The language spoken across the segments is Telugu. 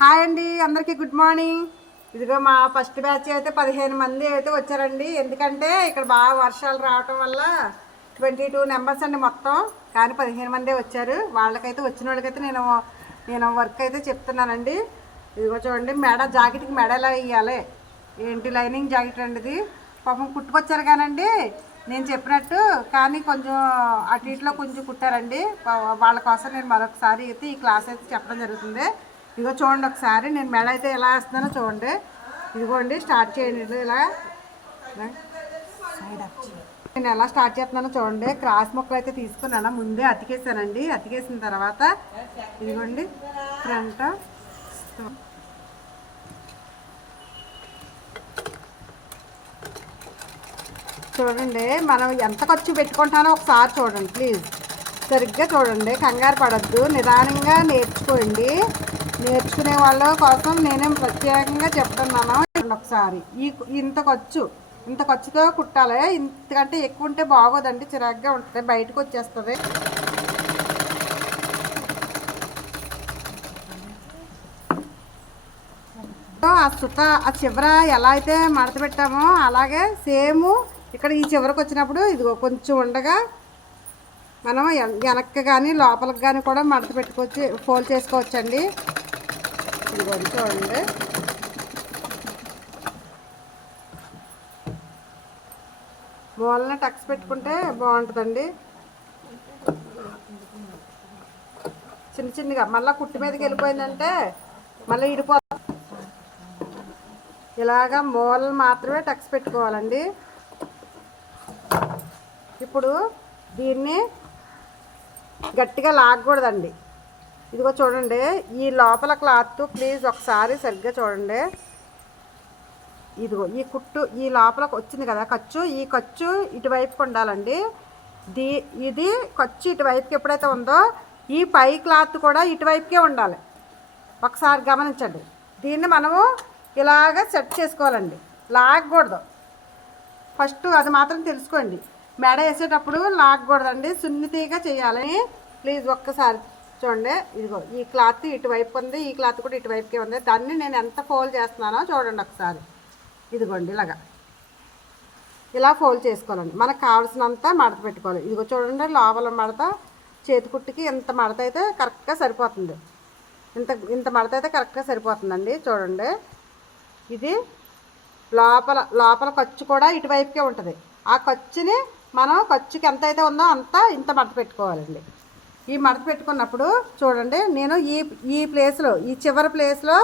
హాయ్ అండి, అందరికీ గుడ్ మార్నింగ్. ఇదిగో మా ఫస్ట్ బ్యాచ్ అయితే 15 మంది అయితే వచ్చారండి. ఎందుకంటే ఇక్కడ బాగా వర్షాలు రావటం వల్ల 22 నెంబర్స్ అండి మొత్తం. కానీ 15 మందే వచ్చారు. వాళ్ళకైతే వచ్చిన వాళ్ళకైతే నేను వర్క్ అయితే చెప్తున్నానండి. ఇదిగో చూడండి, జాకెట్కి మెడ ఎలా వేయాలి ఏంటి, లైనింగ్ జాకెట్ అండి ఇది. పాపం కుట్టుకొచ్చారు కానండి నేను చెప్పినట్టు, కానీ కొంచెం అటు ఇటులో కొంచెం కుట్టారండి. వాళ్ళ కోసం నేను మరొకసారి అయితే ఈ క్లాస్ అయితే చెప్పడం జరుగుతుంది. ఇదిగో చూడండి, ఒకసారి నేను మెడ అయితే ఎలా వేస్తున్నానో చూడండి. ఇదిగోండి, స్టార్ట్ చేయండి. ఇలా నేను ఎలా స్టార్ట్ చేస్తున్నానో చూడండి. క్రాస్ ముక్కలు అయితే తీసుకున్నాను, ముందే అతికేసానండి. అతికేసిన తర్వాత ఇదిగోండి ఫ్రంట్ చూడండి. మనం ఎంత ఖర్చు పెట్టుకుంటానో ఒకసారి చూడండి ప్లీజ్. సరిగ్గా చూడండి, కంగారు పడద్దు, నిదానంగా నేర్చుకోండి. నేర్చుకునే వాళ్ళ కోసం నేనేం ప్రత్యేకంగా చెప్తున్నాను. ఒకసారి ఇంత ఖర్చుతో కుట్టాలి. ఇంతకంటే ఎక్కువ ఉంటే బాగోదండి, చిరాగ్గా ఉంటుంది, బయటకు వచ్చేస్తుంది. ఆ చివర ఎలా అయితే మడత పెట్టామో అలాగే సేమ్ ఇక్కడ ఈ చివరికి వచ్చినప్పుడు ఇదిగో కొంచెం ఉండగా మనం వెనక్కి కానీ లోపలికి కానీ కూడా మడత పెట్టుకోవచ్చు, ఫోల్డ్ చేసుకోవచ్చండి. ఇదిగోండి చూడండి. మూలన టక్స్ పెట్టుకుంటే బాగుంటుందండి. చిన్నగా మళ్ళీ కుట్టి మీదకి వెళ్ళిపోయిందంటే మళ్ళీ ఇడిపోతుంది. ఇలాగా మూలలు మాత్రమే టక్స్ పెట్టుకోవాలండి. ఇప్పుడు దీన్ని గట్టిగా లాగకూడదండి. ఇదిగో చూడండి, ఈ లోపల క్లాత్ ప్లీజ్ ఒకసారి సరిగ్గా చూడండి. ఇదిగో ఈ కుట్టు ఈ లోపలకు వచ్చింది కదా ఖర్చు, ఈ ఖర్చు ఇటువైపుకి ఉండాలండి. ఇది ఖర్చు ఇటువైపుకి ఎప్పుడైతే ఉందో ఈ పై క్లాత్ కూడా ఇటువైపుకే ఉండాలి. ఒకసారి గమనించండి. దీన్ని మనము ఇలాగ సెట్ చేసుకోవాలండి, లాగకూడదు. ఫస్ట్ అది మాత్రం తెలుసుకోండి. మెడ వేసేటప్పుడు లాగకూడదండి, సున్నితిగా చేయాలని ప్లీజ్ ఒక్కసారి చూడండి. ఇదిగో ఈ క్లాత్ ఇటువైపు ఉంది, ఈ క్లాత్ కూడా ఇటువైపుకే ఉంది. దాన్ని నేను ఎంత ఫోల్డ్ చేస్తున్నానో చూడండి ఒకసారి. ఇదిగోండి ఇలా ఫోల్డ్ చేసుకోవాలండి. మనకు కావాల్సినంత మడత పెట్టుకోవాలి. ఇదిగో చూడండి, లోపల మడత చేతికుట్టుకి ఇంత మడత అయితే కరెక్ట్గా సరిపోతుంది. ఇంత మడత అయితే కరెక్ట్గా సరిపోతుందండి. చూడండి, ఇది లోపల ఖర్చు కూడా ఇటువైపుకే ఉంటుంది. ఆ ఖర్చుని మనం ఖర్చుకి ఎంత అయితే ఉందో ఇంత మడత పెట్టుకోవాలండి. ఈ మడత పెట్టుకున్నప్పుడు చూడండి, నేను ఈ ప్లేస్లో ఈ చివరి ప్లేస్లో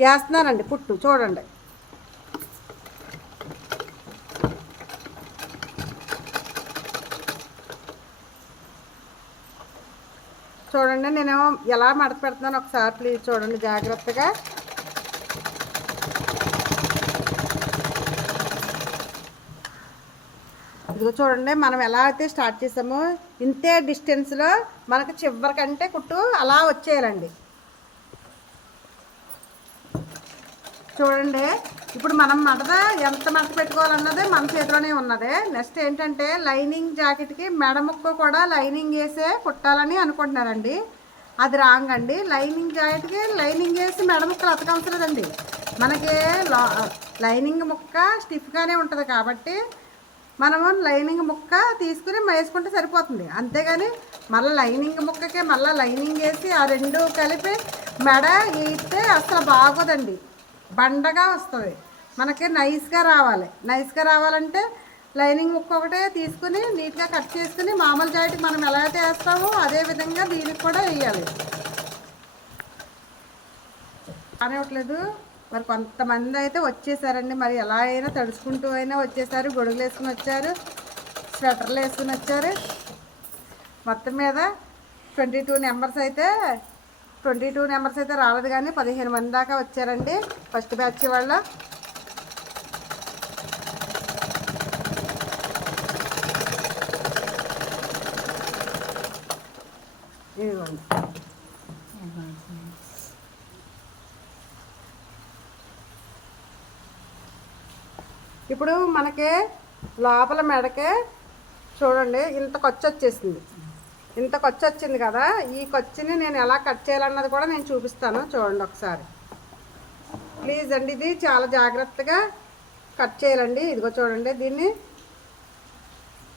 వేస్తున్నానండి కుట్టు. చూడండి, నేను ఎలా మడత పెడుతున్నాను ఒకసారి ప్లీజ్ చూడండి జాగ్రత్తగా. ఇదిగో చూడండి, మనం ఎలా అయితే స్టార్ట్ చేసామో ఇంతే డిస్టెన్స్లో మనకు చివరికంటే కుట్టు అలా వచ్చేయాలండి. చూడండి, ఇప్పుడు మనం ఎంత మడత పెట్టుకోవాలన్నది మన చేతిలోనే ఉన్నది. నెక్స్ట్ ఏంటంటే లైనింగ్ జాకెట్కి మెడ ముక్క కూడా లైనింగ్ వేసే కుట్టాలని అనుకుంటున్నారండి. అది రాంగ్ అండి. లైనింగ్ జాకెట్కి లైనింగ్ వేసి మెడ ముక్కలు అతకవసరం లేదండి. మనకి లైనింగ్ ముక్క స్టిఫ్గానే ఉంటుంది కాబట్టి మనము లైనింగ్ ముక్క తీసుకుని వేసుకుంటే సరిపోతుంది. అంతేగాని మళ్ళీ లైనింగ్ ముక్కకి మళ్ళీ లైనింగ్ వేసి ఆ రెండు కలిపి మెడ వేస్తే అసలు బాగోదండి, బండగా వస్తుంది. మనకి నైస్గా రావాలంటే లైనింగ్ ముక్క ఒకటే తీసుకుని నీట్గా కట్ చేసుకుని మామూలు జాకెట్ మనం ఎలా అయితే వేస్తామో అదే విధంగా దీనికి కూడా వేయాలి. కానివ్వట్లేదు. మరి కొంతమంది అయితే వచ్చేసారండి. మరి ఎలా అయినా తడుచుకుంటూ అయినా వచ్చేసారు, గొడుగులు వేసుకుని వచ్చారు, స్వెటర్లు వేసుకుని వచ్చారు. మొత్తం మీద 22 నెంబర్స్ అయితే రాలేదు, కానీ 15 మంది దాకా వచ్చారండి ఫస్ట్ బ్యాచ్ వాళ్ళ. ఇదిగోండి, ఇప్పుడు మనకి లోపల మెడకే చూడండి ఇంత ఖర్చు వచ్చేసింది. ఇంత ఖర్చు వచ్చింది కదా, ఈ ఖర్చుని నేను ఎలా కట్ చేయాలన్నది కూడా నేను చూపిస్తాను చూడండి ఒకసారి. ప్లీజ్ అండి ఇది చాలా జాగ్రత్తగా కట్ చేయాలండి. ఇదిగో చూడండి, దీన్ని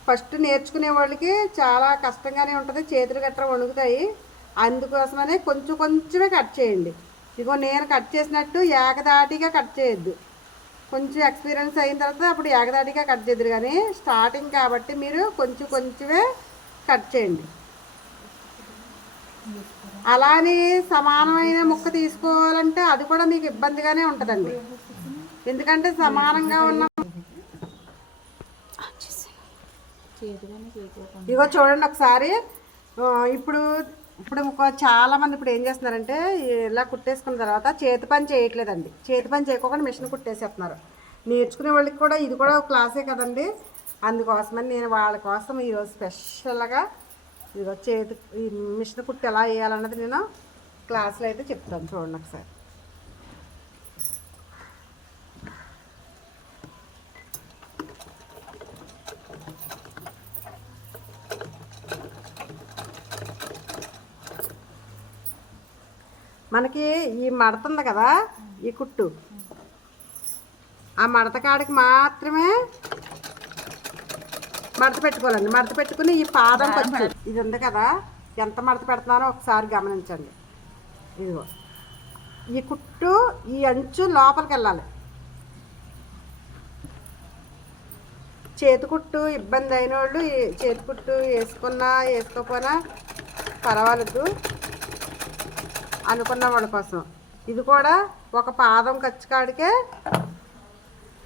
ఫస్ట్ నేర్చుకునే వాళ్ళకి చాలా కష్టంగానే ఉంటుంది, చేతులు గట్రా వణుకుతాయి. అందుకోసమనే కొంచెం కొంచెమే కట్ చేయండి. ఇదిగో నేను కట్ చేసినట్టు ఏకదాటిగా కట్ చేయొద్దు. కొంచెం ఎక్స్పీరియన్స్ అయిన తర్వాత అప్పుడు ఏకదాటిగా కట్ చేద్దరు, కానీ స్టార్టింగ్ కాబట్టి మీరు కొంచెం కొంచెమే కట్ చేయండి. అలానే సమానమైన ముక్క తీసుకోవాలంటే అది కూడా మీకు ఇబ్బందిగానే ఉంటుందండి, ఎందుకంటే సమానంగా ఉన్న. ఇగో చూడండి ఒకసారి. ఇప్పుడు ఇప్పుడు చాలామంది ఇప్పుడు ఏం చేస్తున్నారంటే ఇలా కుట్టేసుకున్న తర్వాత చేతి పని చేయట్లేదండి. చేతి పని చేయకుండా మిషన్ కుట్టేసేస్తున్నారు. నేర్చుకునే వాళ్ళకి కూడా ఇది కూడా ఒక క్లాసే కదండి. అందుకోసమని నేను వాళ్ళ కోసం ఈరోజు స్పెషల్గా ఇదిగో ఈ మిషన్ కుట్టి ఎలా వేయాలన్నది నేను క్లాస్లో అయితే చెప్తాను. చూడండి ఒకసారి. మనకి ఈ మడత ఉంది కదా, ఈ కుట్టు, ఆ మడత కాడికి మాత్రమే మడత పెట్టుకోవాలండి. మడత పెట్టుకుని ఈ పాదం ఖర్చు ఇది ఉంది కదా, ఎంత మడత పెడుతున్నారో ఒకసారి గమనించండి. ఇదిగో ఈ కుట్టు ఈ అంచు లోపలికి వెళ్ళాలి. చేతికుట్టు ఇబ్బంది అయిన వాళ్ళు చేతికుట్టు వేసుకున్నా వేసుకోపోయినా పర్వాలేదు అనుకున్న వాళ్ళ కోసం ఇది కూడా ఒక పాదం ఖర్చు కాడికే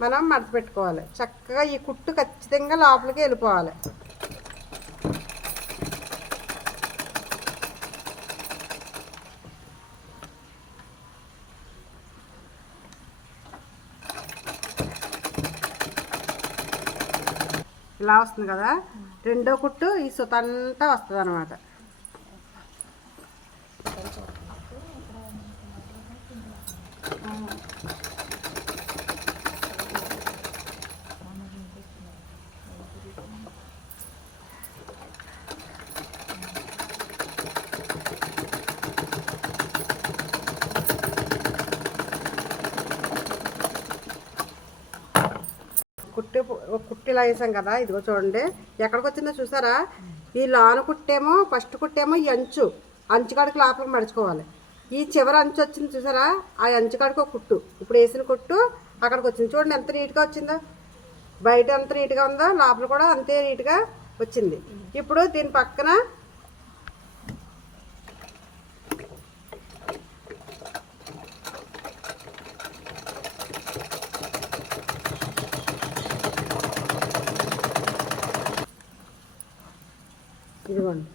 మనం మడత పెట్టుకోవాలి. చక్కగా ఈ కుట్టు ఖచ్చితంగా లోపలికి వెళ్ళిపోవాలి. ఇలా వస్తుంది కదా, రెండో కుట్టు ఈ సుతంతా వస్తుంది అన్నమాట. కుట్టి ఇలా వేసాం కదా, ఇదిగో చూడండి ఎక్కడికి వచ్చిందో చూసారా. ఈ లాను కుట్టేమో ఫస్ట్ కుట్టేమో ఈ అంచు కాడికి లోపలికి మడుచుకోవాలి. ఈ చివరి అంచు వచ్చింది చూసారా, ఆ అంచు కాడికి ఒక కుట్టు, ఇప్పుడు వేసిన కుట్టు అక్కడికి వచ్చింది. చూడండి ఎంత నీట్గా వచ్చిందో. బయట ఎంత నీట్గా ఉందో లోపల కూడా అంతే నీట్గా వచ్చింది. ఇప్పుడు దీని పక్కన ఇదిగోండి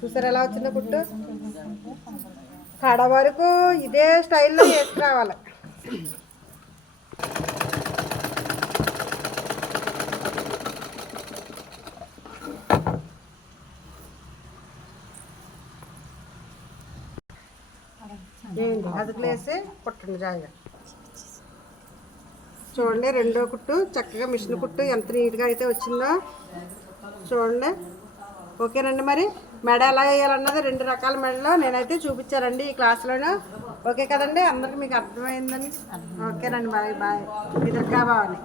చూసారు ఎలా వచ్చిందో కుట్టు. కడ వరకు ఇదే స్టైల్లో వేసుకురావాలి. ఏంటి అదుపులో వేసి కుట్టండి జాయిగా. చూడండి రెండో కుట్టు చక్కగా మిషన్ కుట్టు ఎంత నీట్గా అయితే వచ్చిందో చూడండి. ఓకేనండి, మరి మెడ ఎలా వేయాలన్నది 2 రకాల మెడలో నేనైతే చూపించానండి ఈ క్లాస్లోనే. ఓకే కదండి, అందరికి మీకు అర్థమైందని. ఓకేనండి, బాయ్ బాయ్. దుర్గా భవాని.